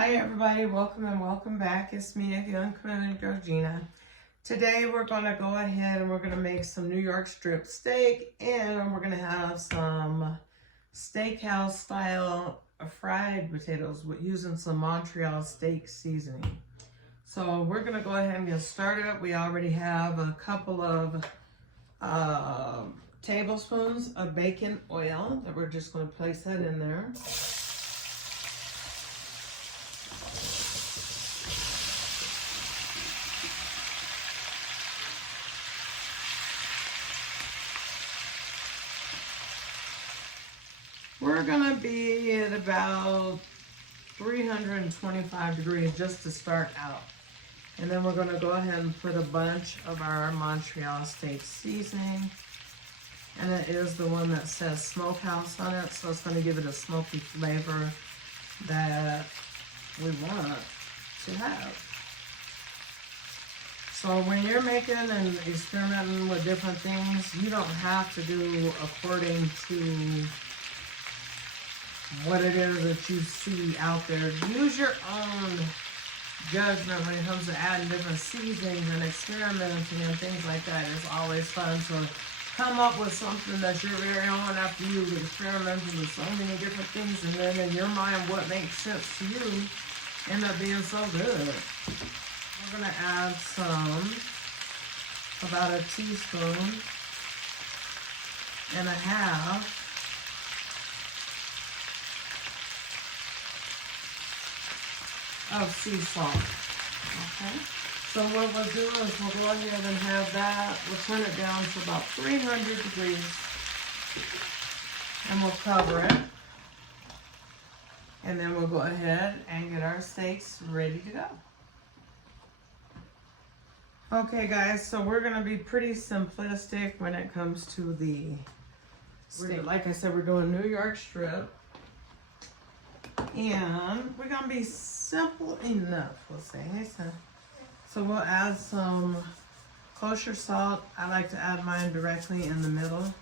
Hi everybody, welcome and welcome back. It's me, Young Community Girl Gina. Today we're going to go ahead and we're going to make some New York strip steak, and we're going to have some steakhouse style fried potatoes with using some Montreal steak seasoning. So we're going to go ahead and get started. We already have a couple of tablespoons of bacon oil that we're just going to place that in there. We're gonna be at about 325 degrees just to start out. And then we're gonna go ahead and put a bunch of our Montreal steak seasoning. And it is the one that says smokehouse on it, so it's gonna give it a smoky flavor that we want to have. So when you're making and experimenting with different things, you don't have to do according to what it is that you see out there. Use your own judgment when it comes to adding different seasonings and experimenting and things like that. It's always fun to come up with something that's your very own after you've experimented with so many different things, and then in your mind what makes sense to you end up being so good. We're going to add about a teaspoon and a half of sea salt. Okay, so what we'll do is we'll go ahead and have that. We'll turn it down to about 300 degrees and we'll cover it, and then we'll go ahead and get our steaks ready to go. Okay guys, so we're gonna be pretty simplistic when it comes to the steak. Like I said, we're doing New York strip, and we're gonna be simple enough, we'll say. So we'll add some kosher salt. I like to add mine directly in the middle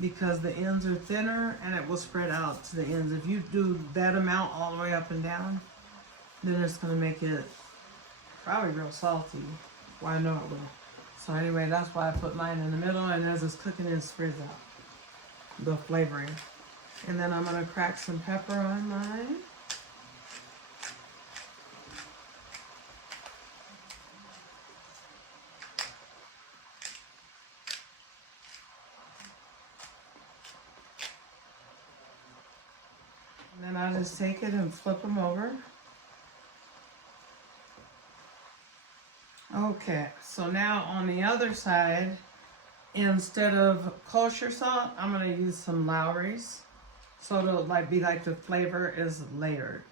because the ends are thinner and it will spread out to the ends. If you do that amount all the way up and down, then it's gonna make it probably real salty. Well, I know it will. So anyway, that's why I put mine in the middle, and as it's cooking, it spreads out the flavoring. And then I'm gonna crack some pepper on mine. And then I'll just take it and flip them over. Okay, so now on the other side, instead of kosher salt, I'm gonna use some Lowry's. So it'll be like the flavor is layered.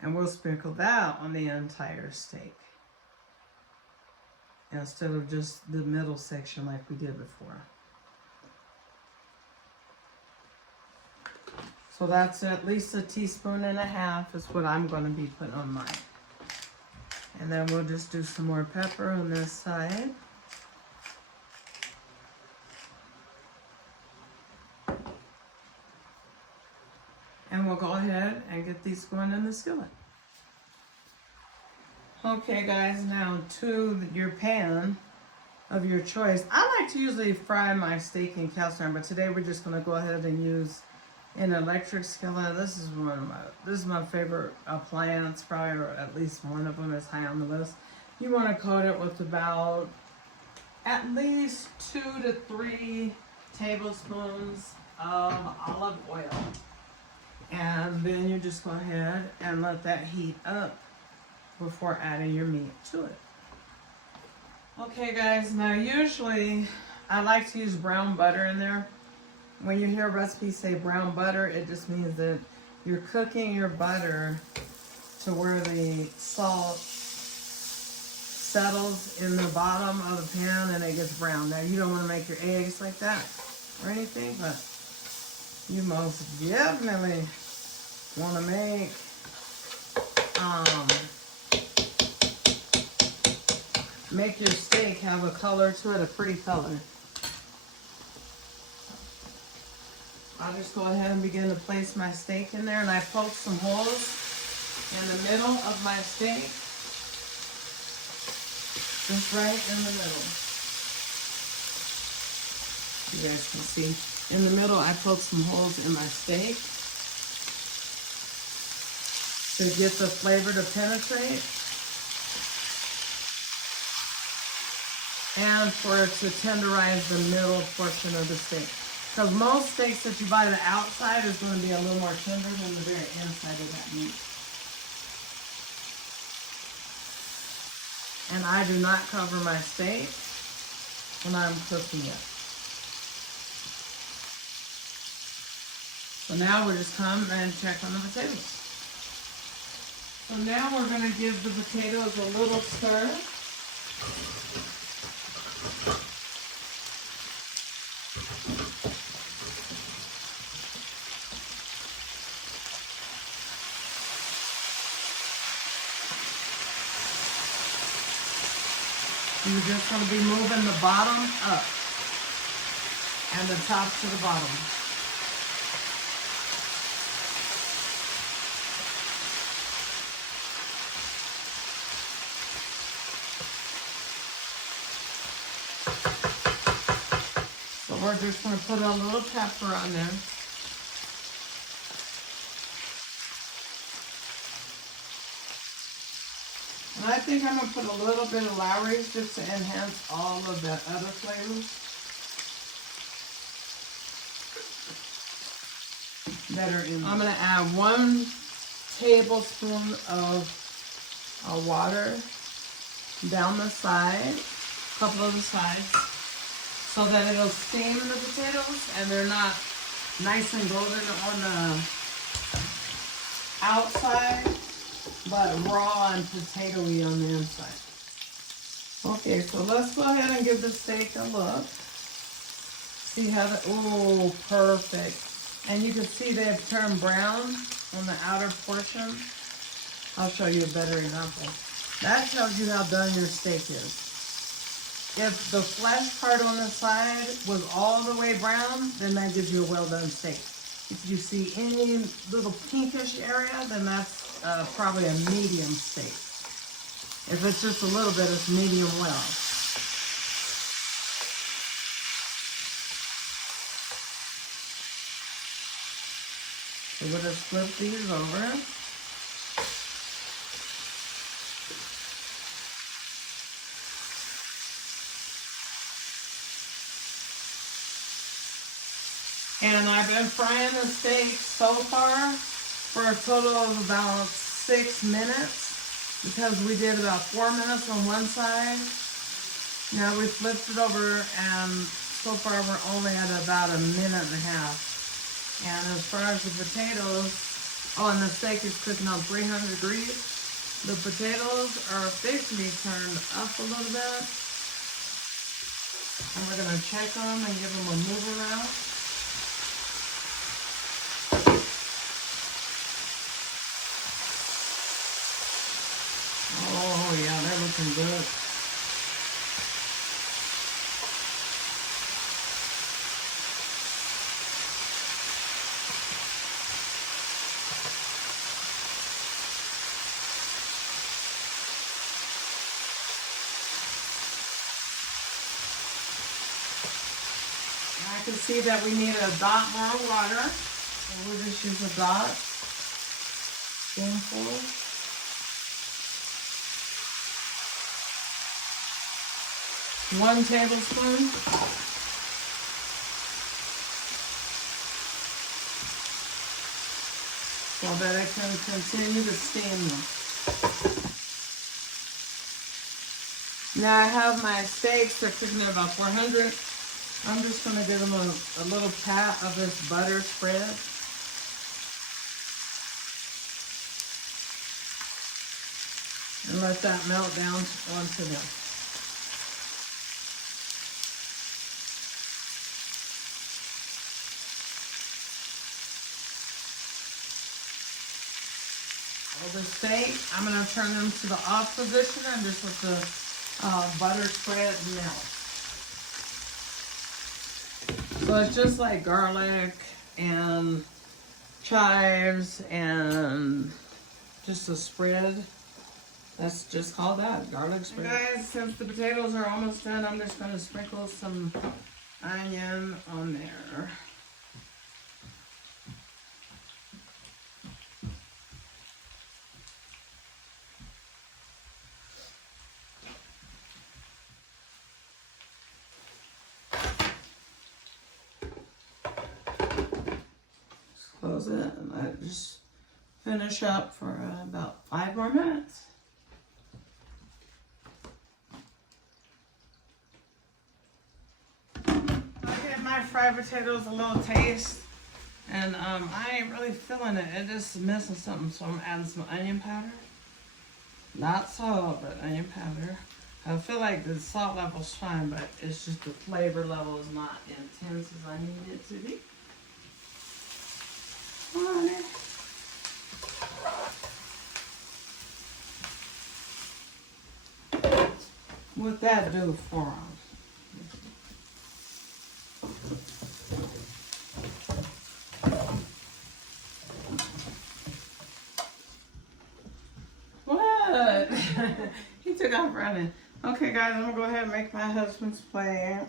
And we'll sprinkle that on the entire steak, instead of just the middle section like we did before. So that's at least a teaspoon and a half is what I'm going to be putting on mine. And then we'll just do some more pepper on this side. And we'll go ahead and get these going in the skillet. Okay guys, now to your pan of your choice. I like to usually fry my steak in cast iron, but today we're just going to go ahead and use an electric skillet. This is my favorite appliance, probably, or at least one of them is high on the list. You want to coat it with about at least 2 to 3 tablespoons of olive oil. And then you just go ahead and let that heat up before adding your meat to it. Okay guys, now usually I like to use brown butter in there. When you hear recipes say brown butter, it just means that you're cooking your butter to where the salt settles in the bottom of the pan and it gets brown. Now you don't want to make your eggs like that or anything, but you most definitely want to make your steak have a color to it, a pretty color. I'll just go ahead and begin to place my steak in there, and I poked some holes in the middle of my steak, just right in the middle. You guys can see. In the middle, I poked some holes in my steak to get the flavor to penetrate and for it to tenderize the middle portion of the steak. Because most steaks that you buy, the outside is going to be a little more tender than the very inside of that meat. And I do not cover my steak when I'm cooking it. So now we're just come and check on the potatoes. So now we're going to give the potatoes a little stir. You're just going to be moving the bottom up and the top to the bottom. So we're just going to put a little pepper on there. And I think I'm going to put a little bit of Lowry's just to enhance all of the other flavors that are in there. I'm going to add 1 tablespoon of water down the side, a couple of the sides, so that it'll steam the potatoes and they're not nice and golden on the outside, but raw and potatoey on the inside. Okay, so let's go ahead and give the steak a look. See how the, oh, perfect. And you can see they've turned brown on the outer portion. I'll show you a better example. That tells you how done your steak is. If the flesh part on the side was all the way brown, then that gives you a well done steak. If you see any little pinkish area, then that's probably a medium steak. If it's just a little bit, it's medium well. So we'll just flip these over. And I've been frying the steak so far for a total of about 6 minutes, because we did about 4 minutes on one side. Now we flipped it over, and so far we're only at about 1.5 minutes. And as far as the potatoes, oh, and the steak is cooking on 300 degrees. The potatoes are officially turned up a little bit. And we're gonna check them and give them a move around. Oh yeah, they're looking good. I can see that we need a dot more water, so we'll just use a dot spoonful. One tablespoon. So that I can continue to steam them. Now I have my steaks, they're cooking at about 400. I'm just going to give them a little pat of this butter spread. And let that melt down onto them. The steak, I'm going to turn them to the off position and just let the butter spread melt. So it's just like garlic, and chives and just a spread. That's just called that, garlic spread. Guys, since the potatoes are almost done, I'm just going to sprinkle some onion on there. Close it and let it just finish up for about 5 more minutes. I give my fried potatoes a little taste, and I ain't really feeling it. It just missing something, so I'm adding some onion powder. Not salt, but onion powder. I feel like the salt level's fine, but it's just the flavor level is not intense as I need it to be. What that do for them? What? He took off running. Okay, guys, I'm gonna go ahead and make my husband's plate.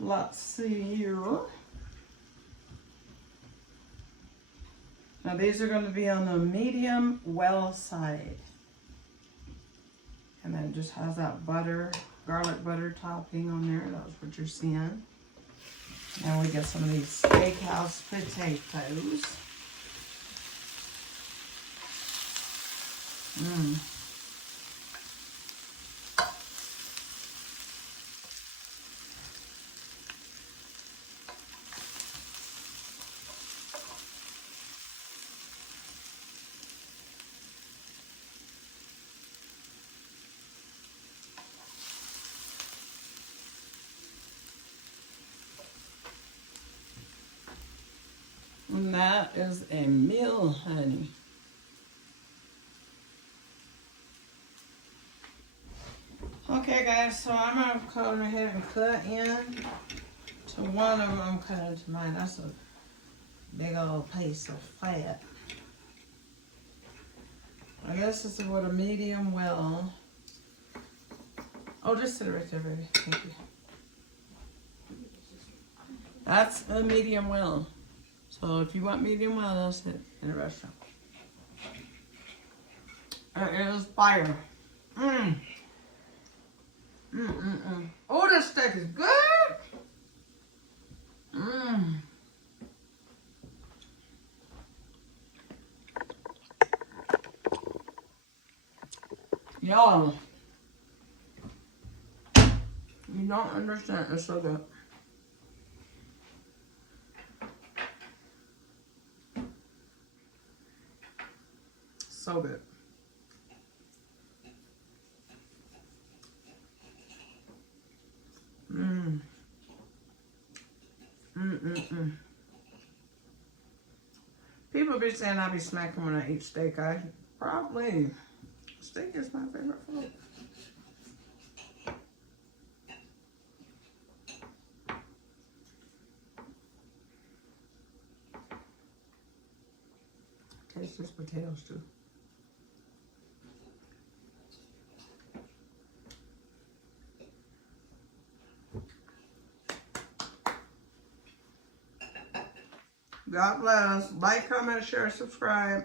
Let's see here. Now these are going to be on the medium well side. And then it just has that butter, garlic butter topping on there. That's what you're seeing. And we get some of these steakhouse potatoes. And that is a meal, honey. Okay, guys, so I'm going to go ahead and cut in to one of them. I'm cutting to mine. That's a big old piece of fat. I guess this is what a medium well. Oh, just sit it right there, baby. Thank you. That's a medium well. So if you want medium well, that's it in a restaurant. It is fire. Oh, this steak is good. Y'all, you don't understand. It's so good. So good. People be saying I be smacking when I eat steak. Probably. Steak is my favorite food. Taste these potatoes too. God bless. Like, comment, share, subscribe.